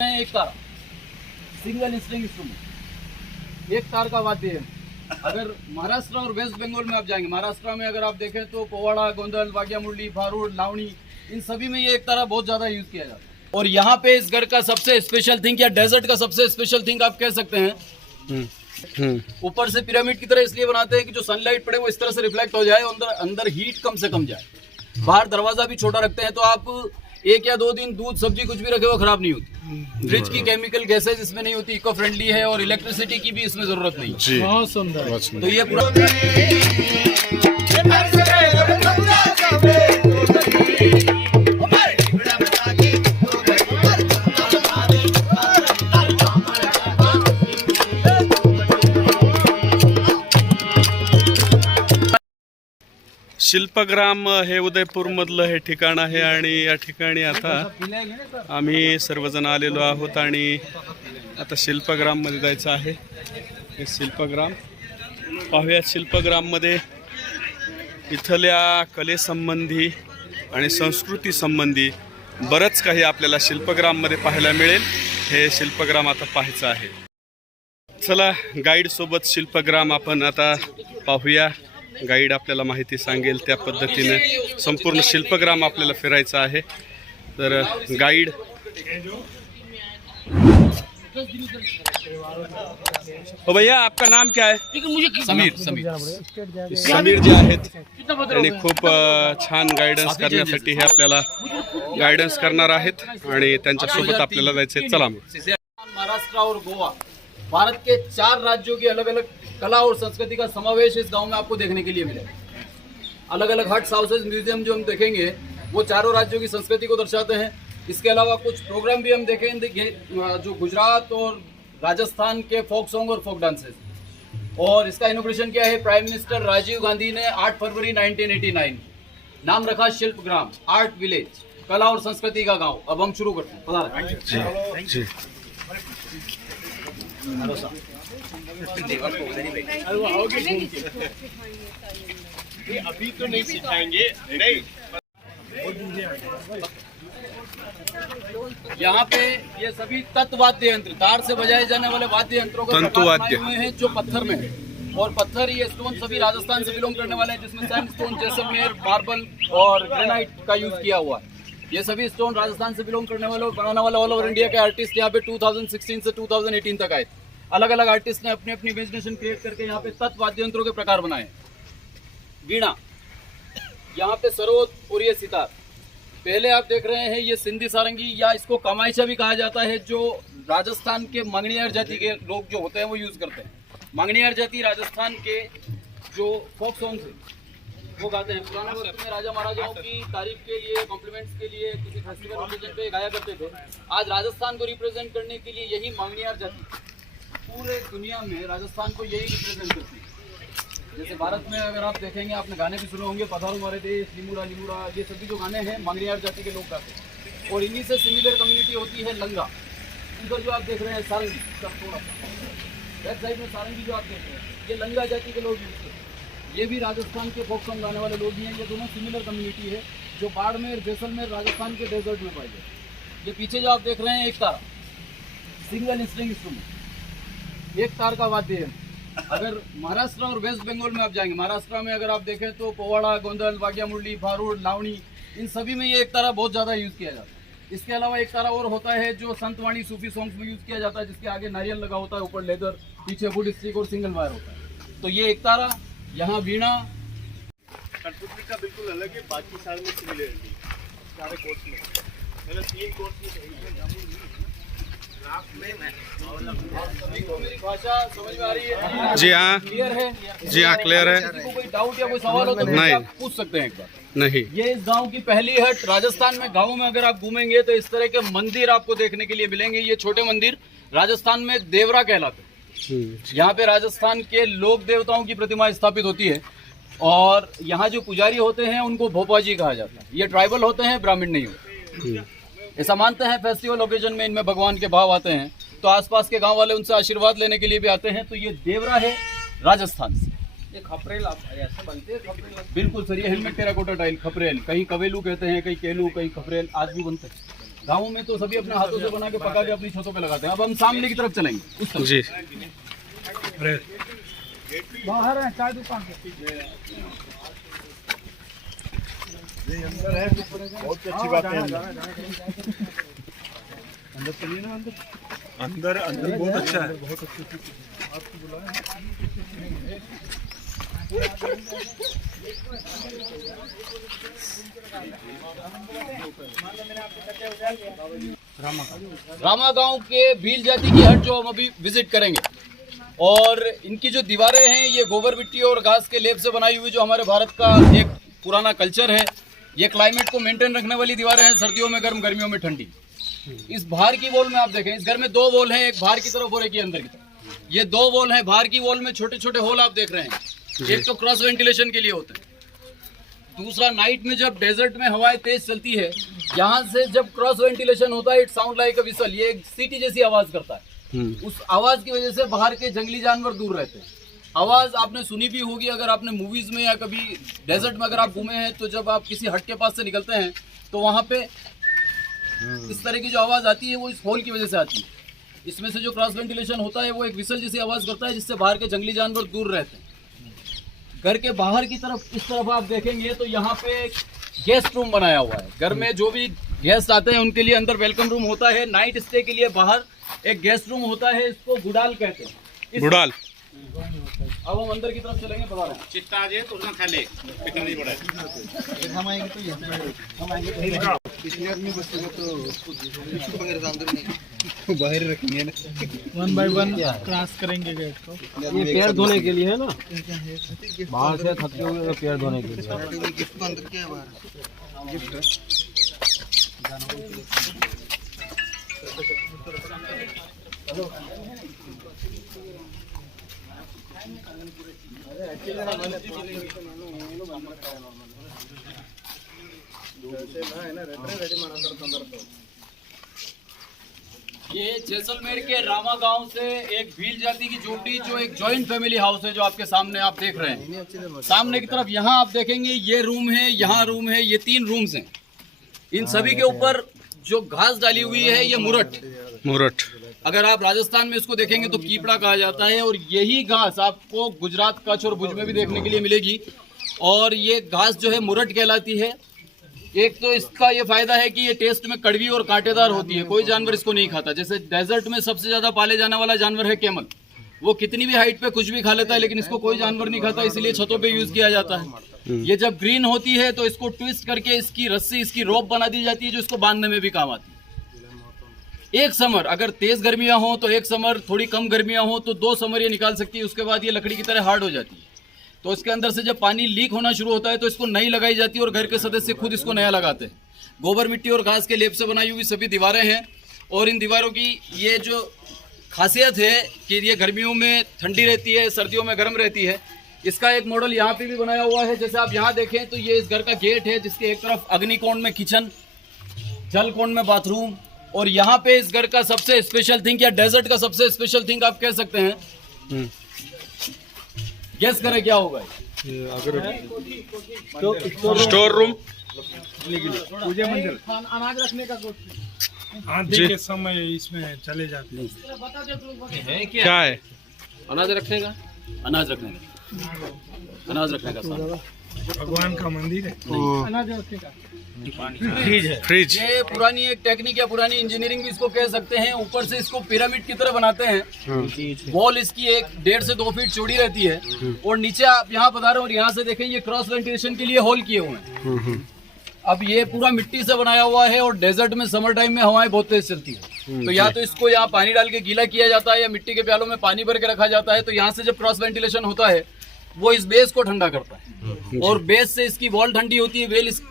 एक तार single string instrument, एक तार का वाद्य है। अगर महाराष्ट्र और वेस्ट बंगाल में आप जाएंगे, महाराष्ट्र में अगर आप देखें तो पोवाड़ा, गोंदल, वाग्या मुरली, भारूड, लावणी, इन सभी में ये एक तारा बहुत ज्यादा यूज किया जाता है। और यहाँ पे इस घर का सबसे स्पेशल थिंग या डेजर्ट का सबसे स्पेशल थिंग आप कह सकते हैं, ऊपर से पिरामिड की तरह इसलिए बनाते हैं कि जो सनलाइट पड़े वो इस तरह से रिफ्लेक्ट हो जाए, अंदर हीट कम से कम जाए। बाहर दरवाजा भी छोटा रखते हैं तो आप 1 या 2 दिन दूध सब्जी कुछ भी रखे वो खराब नहीं होती। फ्रिज की केमिकल गैसेज इसमें नहीं होती, इको फ्रेंडली है और इलेक्ट्रिसिटी की भी इसमें जरूरत नहीं। बहुत सुंदर। तो ये पूरा शिल्पग्राम हे उदयपूरमधलं हे ठिकाण आहे आणि या ठिकाणी आता आम्ही सर्वजण आलेलो आहोत आणि आता शिल्पग्राममध्ये जायचं आहे। हे शिल्पग्राम पाहूया। शिल्पग्राममध्ये इथल्या कलेसंबंधी आणि संस्कृती संबंधी बरंच काही आपल्याला शिल्पग्राममध्ये पाहायला मिळेल। हे शिल्पग्राम आता पाहायचं आहे। चला गाईड सोबत शिल्पग्राम आपण आता पाहूया। गाईड आपल्याला माहिती सांगेल त्या पद्धतीने संपूर्ण शिल्पग्राम आपल्याला फिरायचं आहे। तर गाईड ओ भैया, आपका नाम क्या है? समीर जी आहेत आणि खूप छान गायडन्स करण्यासाठी हे आपल्याला गायडन्स करणार आहेत आणि त्यांच्या सोबत आपल्याला जायचंय। चला मग। महाराष्ट्र और गोवा, भारत के 4 राज्यों की अलग अलग कला और संस्कृति का समावेश इस गांव में आपको देखने के लिए मिलेगा। अलग अलग हट्स, हाउसेज, म्यूजियम जो हम देखेंगे वो चारों राज्यों की संस्कृति को दर्शाते हैं। इसके अलावा कुछ प्रोग्राम भी हम देखेंगे जो गुजरात और राजस्थान के फोक सॉन्ग और फोक डांसेस। और इसका इनॉग्रेशन किया है प्राइम मिनिस्टर राजीव गांधी ने 8 फरवरी 1989। नाम रखा शिल्पग्राम, आर्ट विलेज, कला और संस्कृति का गाँव। अब हम शुरू करते हैं। अभी तो नहीं सिखाएंगे, नहीं। यहाँ पे ये सभी तत्वाद्य यंत्र, तार से बजाए जाने वाले वाद्य यंत्रों का प्रकार बनाए हुए हैं जो पत्थर में है। और पत्थर, ये स्टोन सभी राजस्थान से बिलोंग करने वाले हैं, जिसमें सैंडस्टोन, जैसलमेर, मार्बल और ग्रेनाइट का यूज किया हुआ है। ये सभी स्टोन राजस्थान से बिलोंग करने वाले और बनाने वाले ऑल ओवर इंडिया के आर्टिस्ट यहाँ पे 2016 से 2018 तक आए। अलग अलग आर्टिस्ट ने अपनी अपनी इमेजिनेशन क्रिएट करके यहाँ पे तत्वाद्य यंत्रों के प्रकार बनाए। वीणा, यहाँ पे सरोद और ये सितार। पहले आप देख रहे हैं ये सिंधी सारंगी या इसको कमाइचा भी कहा जाता है, जो राजस्थान के मंगनियार जाति के लोग जो होते हैं वो यूज करते हैं। मंगनियार जाति राजस्थान के जो फोक सॉन्ग्स है वो गाते हैं। पुराने वक्त में राजा महाराजाओं की तारीफ के लिए, कॉम्प्लीमेंट्स के लिए, किसी फेस्टिवल ओकेजन पे गाया करते थे। आज राजस्थान को रिप्रेजेंट करने के लिए यही मंगनियार जाति पूरे दुनिया में राजस्थान को यही रिप्रेजेंट करती है। जैसे भारत में अगर आप देखेंगे, आपने गाने भी सुने होंगे, पधारो हमारे देश, लिमुड़ा लिमुड़ा, ये सभी जो गाने हैं मंगनियार जाति के लोग गाते हैं। और इन्हीं से सिमिलर कम्युनिटी होती है लंगा। उधर जो आप देख रहे हैं सारंगी, थोड़ा सा बैक साइड में सारंगी जो आप देख रहे हैं, ये लंगा जाति के लोग यूज करते हैं। ये भी राजस्थान के फोक सॉन्ग गाने वाले लोग ही हैं। ये दोनों सिमिलर कम्युनिटी है जो बाड़मेर, जैसलमेर, राजस्थान के डेजर्ट में पाई जाती है। ये पीछे जो आप देख रहे हैं एक तारा, सिंगल स्ट्रिंग इंस्ट्रूमेंट, एक तार का वाद्य है। अगर महाराष्ट्र और वेस्ट बंगाल में आप जाएंगे, महाराष्ट्र में अगर आप देखें तो पोवाड़ा, गोंदल, वाग्या मुरली, भारूड, लावणी, इन सभी में ये एक तारा बहुत ज़्यादा यूज़ किया जाता है। इसके अलावा एक तारा और होता है जो संतवाणी सूफी सॉन्ग्स में यूज़ किया जाता है, जिसके आगे नारियल लगा होता है, ऊपर लेदर, पीछे वुड स्टिक और सिंगल वायर होता है। तो ये एक तारा, यहाँ वीणा। कठपुतली का बिल्कुल अलग है, बाकी सारे में सिमिलरिटी सारे कोर्स में, मतलब 3 कोर्स में। मेरी भाषा समझ में आ रही है? जी हाँ, क्लियर है? जी हाँ, क्लियर है। किसी को कोई डाउट या कोई सवाल हो तो नहीं, आप पूछ सकते हैं एक बार। नहीं। ये इस गांव की पहली हट। राजस्थान में गाँव में अगर आप घूमेंगे तो इस तरह के मंदिर आपको देखने के लिए मिलेंगे। ये छोटे मंदिर राजस्थान में देवरा कहलाते हैं। यहाँ पे राजस्थान के लोक देवताओं की प्रतिमा स्थापित होती है और यहाँ जो पुजारी होते हैं उनको भोपा जी कहा जाता है। ये ट्राइबल होते हैं, ब्राह्मण नहीं होते। ऐसा मानते हैं फेस्टिवल ओकेजन में इनमें भगवान के भाव आते हैं, तो आसपास के गांव वाले उनसे आशीर्वाद लेने के लिए भी आते हैं। तो ये देवरा है राजस्थान से। ये खपरेल ऐसे बनते हैं, खपरेल बिल्कुल सर। ये हेलमेट टेराकोटा टाइल खपरेल, कहीं कवेलू कहते हैं, कहीं केलू, कहीं खपरेल, आज भी बनते हैं। गाँवों में तो सभी अपने हाथों से बना के पका के अपनी छतों पे लगाते हैं। अब हम सामने की तरफ चलेंगे उस तरफ। जी बाहर है चाय दुकान बहुत अच्छी बात है। अंदर चलिए ना, अंदर अंदर बहुत अच्छा है। बहुत रामा गांव के भील जाति की हट जो हम अभी विजिट करेंगे, और इनकी जो दीवारें हैं ये गोबर मिट्टी और घास के लेप से बनाई हुई, जो हमारे भारत का एक पुराना कल्चर है। ये क्लाइमेट को मेंटेन रखने वाली दीवारें हैं, सर्दियों में गर्म, गर्मियों में ठंडी। इस बाहर की वॉल में आप देखें, इस घर में 2 वॉल हैं, एक बाहर की तरफ और एक ये अंदर की तरफ। ये 2 वॉल हैं। बाहर की वॉल में छोटे छोटे होल आप देख रहे हैं, एक तो क्रॉस वेंटिलेशन के लिए होते हैं, दूसरा नाइट में जब डेजर्ट में हवाएं तेज चलती है, यहाँ से जब क्रॉस वेंटिलेशन होता है, it sound like a whistle, ये एक सीटी जैसी आवाज करता है। उस आवाज की वजह से बाहर के जंगली जानवर दूर रहते हैं। आवाज आपने सुनी भी होगी अगर आपने मूवीज में या कभी डेजर्ट में अगर आप घूमे हैं, तो जब आप किसी हट के पास से निकलते हैं तो वहाँ पे इस तरह की जो आवाज आती है वो इस होल की वजह से आती है। इसमें से जो क्रॉस वेंटिलेशन होता है वो एक विसल जैसी आवाज करता है, जिससे बाहर के जंगली जानवर दूर रहते हैं। घर के बाहर की तरफ इस तरफ आप देखेंगे तो यहाँ पे गेस्ट रूम बनाया हुआ है। घर में जो भी गेस्ट आते हैं उनके लिए अंदर वेलकम रूम होता है। नाइट स्टे के लिए बाहर एक गेस्ट रूम होता है, इसको गुडाल कहते हैं। गुडाल। अब हम अंदर की तरफ चलेंगे, बता रहे हैं। चित्ता आ जाए तो उसमें खा ले, कितना नहीं पड़ा है। हम आएंगे तो हम आएंगे पिछले आदमी बच्चों को तो वगैरह बाहर रखेंगे ना, 1 बाय 1 क्रॉस करेंगे गेट को। ये पैर धोने के लिए है ना, बाहर से थके हुए पैर धोने के लिए। गिफ्ट अंदर क्या है बाहर गिफ्ट ये जैसलमेर के रामा गांव से एक भील जाति की झोपड़ी, जो एक जॉइंट फैमिली हाउस है, जो आपके सामने आप देख रहे हैं। सामने की तरफ यहाँ आप देखेंगे ये रूम है, यहाँ रूम है, ये 3 रूम्स हैं। इन सभी के ऊपर जो घास डाली हुई है ये मुरट। अगर आप राजस्थान में इसको देखेंगे तो कीपड़ा कहा जाता है, और यही घास आपको गुजरात, कच्छ और भुज में भी देखने के लिए मिलेगी। और ये घास जो है मुरट कहलाती है। एक तो इसका ये फायदा है कि ये टेस्ट में कड़वी और कांटेदार होती है, कोई जानवर इसको नहीं खाता। जैसे डेजर्ट में सबसे ज्यादा पाले जाने वाला जानवर है कैमल, वो कितनी भी हाइट पे कुछ भी खा लेता है, लेकिन इसको कोई जानवर नहीं खाता, इसलिए छतों पे यूज किया जाता है। ये जब ग्रीन होती है तो इसको ट्विस्ट करके इसकी रस्सी, इसकी रोप बना दी जाती है, जो इसको बांधने में भी काम आती है। एक समर अगर तेज गर्मियां हो तो एक समर, थोड़ी कम गर्मियां हो तो 2 समर ये निकाल सकती है। उसके बाद ये लकड़ी की तरह हार्ड हो जाती है। तो इसके अंदर से जब पानी लीक होना शुरू होता है तो इसको नई लगाई जाती है, और घर के सदस्य खुद इसको नया लगाते हैं। गोबर मिट्टी और घास के लेप से बनाई हुई सभी दीवारें हैं, और इन दीवारों की ये जो खासियत है कि ये गर्मियों में ठंडी रहती है, सर्दियों में गर्म रहती है। इसका एक मॉडल यहाँ पे भी बनाया हुआ है। जैसे आप यहाँ देखें तो ये इस घर का गेट है, जिसके एक तरफ अग्निकोण में किचन, जलकोण में बाथरूम, और यहाँ पे इस घर का सबसे स्पेशल थिंग या डेजर्ट का सबसे स्पेशल थिंग आप कह सकते हैं, गेस करें क्या होगा? स्टोर रूम, पूजा मंदिर, अनाज रखने का जी के समय इसमें चले जाते हैं। क्या है? अनाज रखने का, अनाज रखने का, अनाज रखने का सामान। भगवान का मंदिर है, अनाज रखने का फ्रिज। ये पुरानी एक टेक्निक या पुरानी इंजीनियरिंग भी इसको कह सकते हैं। ऊपर से इसको पिरामिड की तरह बनाते हैं। वॉल इसकी 1.5 से 2 फीट चौड़ी रहती है, और नीचे आप यहाँ बता रहे हो, और यहाँ से देखें ये क्रॉस वेंटिलेशन के लिए होल किए हुए हैं। अब ये पूरा मिट्टी से बनाया हुआ है, और डेजर्ट में समर टाइम में हवाएं बहुत तेज चलती है, तो या तो इसको यहाँ पानी डाल के गीला किया जाता है, या मिट्टी के प्यालों में पानी भर के रखा जाता है। तो यहाँ से जब क्रॉस वेंटिलेशन होता है वो इस बेस को ठंडा करता है, और बेस से इसकी वॉल ठंडी होती है।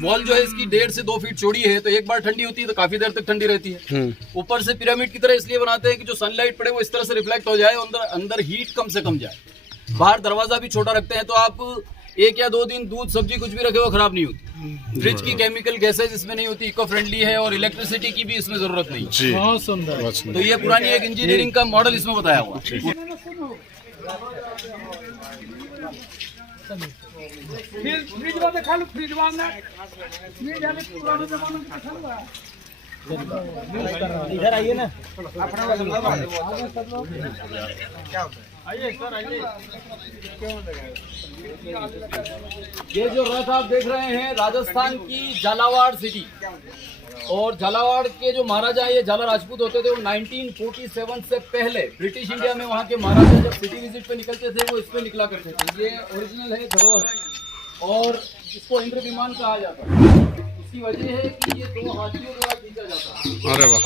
वॉल जो है इसकी 1.5 से 2 फीट चौड़ी है, तो एक बार ठंडी होती है तो काफी देर तक ठंडी रहती है। ऊपर से पिरामिड की तरह इसलिए बनाते हैं कि जो सनलाइट पड़े वो इस तरह से रिफ्लेक्ट हो जाए, अंदर हीट कम से कम जाए। बाहर दरवाजा भी छोटा रखते हैं, तो आप 1 या 2 दिन दूध सब्जी कुछ भी रखे वो खराब नहीं होती। फ्रिज की केमिकल गैसेज इसमें नहीं होती, इको फ्रेंडली है, और इलेक्ट्रिसिटी की भी इसमें जरूरत नहीं। बहुत सुंदर। तो ये पुरानी एक इंजीनियरिंग का मॉडल इसमें बताया हुआ। फ्रिज वाले खा लो, फ्रिज वाले फ्रिज वाले पुराने जमाने में खा लो। इधर आइए ना। ये जो रथ आप देख रहे हैं राजस्थान की झालावाड़ सिटी, और झालावाड़ के जो महाराजा ये झाला राजपूत होते थे वो 1947 से पहले ब्रिटिश इंडिया में वहाँ के महाराजा जब सिटी विजिट पे निकलते थे वो इस पे निकला करते थे। ये ओरिजिनल है धरोहर और इसको इंद्र विमान कहा जाता है। इसकी वजह है कि ये दो हाथियों द्वारा खींचा जाता है। अरे वाह।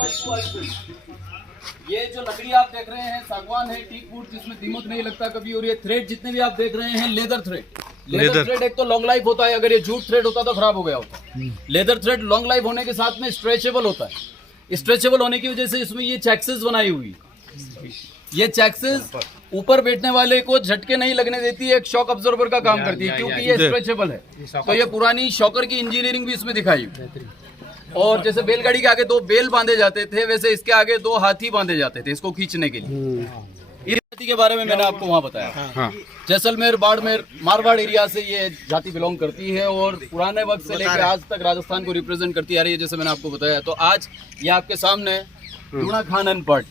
ये जो लकड़ी आप देख रहे हैं सागवान है, टीक वुड, जिसमें दीमक नहीं लगता कभी। और ये थ्रेड जितने भी आप देख रहे हैं लेदर थ्रेड। लेदर थ्रेड एक तो लॉन्ग लाइफ होता है, अगर ये जूट थ्रेड होता तो खराब हो गया होता। लेदर थ्रेड लॉन्ग लाइफ होने के साथ में स्ट्रेचेबल होता है। स्ट्रेचेबल होने की वजह से इसमें ये चैक्सेस बनाई हुई। ये चैक्सेस ऊपर बैठने वाले को झटके नहीं लगने देती है, एक शॉक अब्जॉर्बर का काम करती है क्योंकि ये स्ट्रेचेबल है। तो ये पुरानी शॉकर की इंजीनियरिंग भी इसमें दिखाई। और जैसे बैलगाड़ी के आगे दो बेल बांधे जाते थे, वैसे इसके आगे दो हाथी बांधे जाते थे इसको खींचने के लिए। इस जाति के बारे में मैंने आपको वहाँ बताया। हाँ। जैसलमेर, बाड़मेर, मारवाड़ एरिया से ये जाति बिलोंग करती है और पुराने वक्त से लेकर आज तक राजस्थान को रिप्रेजेंट करती आ रही है, जैसे मैंने आपको बताया। तो आज ये आपके सामने लूणा खान एंड पट,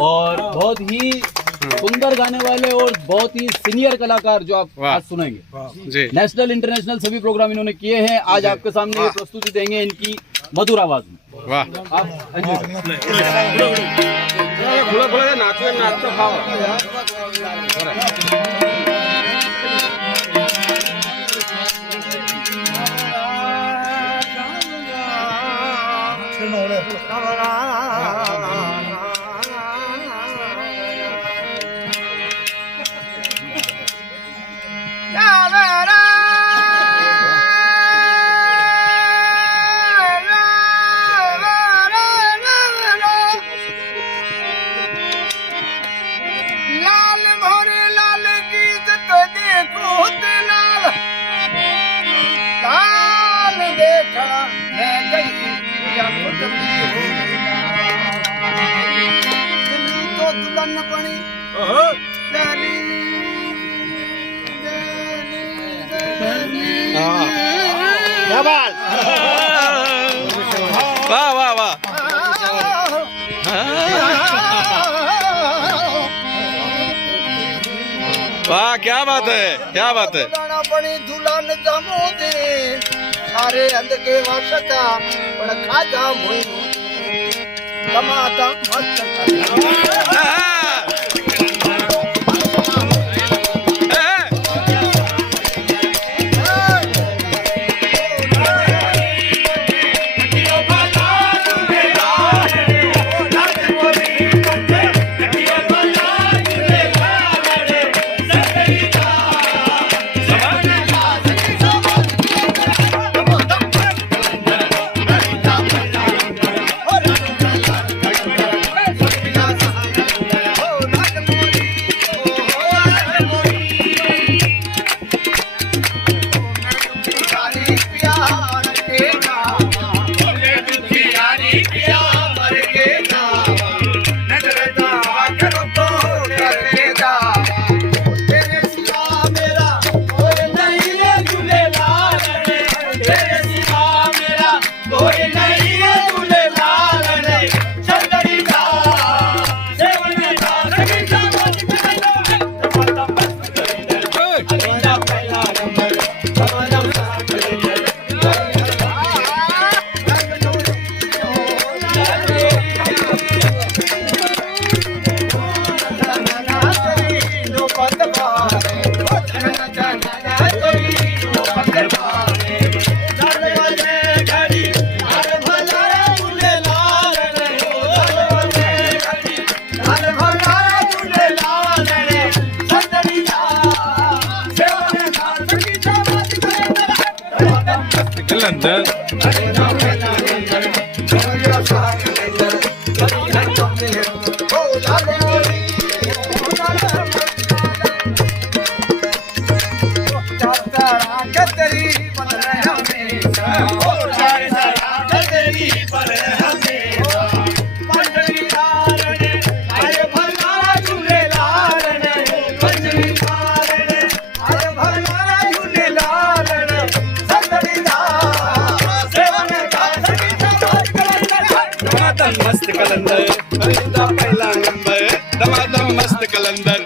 और बहुत ही सुंदर गाने वाले और बहुत ही सीनियर कलाकार जो आप आज सुनेंगे। जी। नेशनल इंटरनेशनल सभी प्रोग्राम इन्होंने किए हैं। आज आपके सामने ये प्रस्तुति देंगे इनकी मधुर आवाज में। वाह। आप एंजॉय नाचते खाओ। वाह वाह वाह। वाह, क्या बात है, क्या बात है। बड़ी दुल्हन जमो दे सारे अंध के वासता पण खाजा मुई कमाता मस्त पहला नंबर दमादम मस्त कलंदर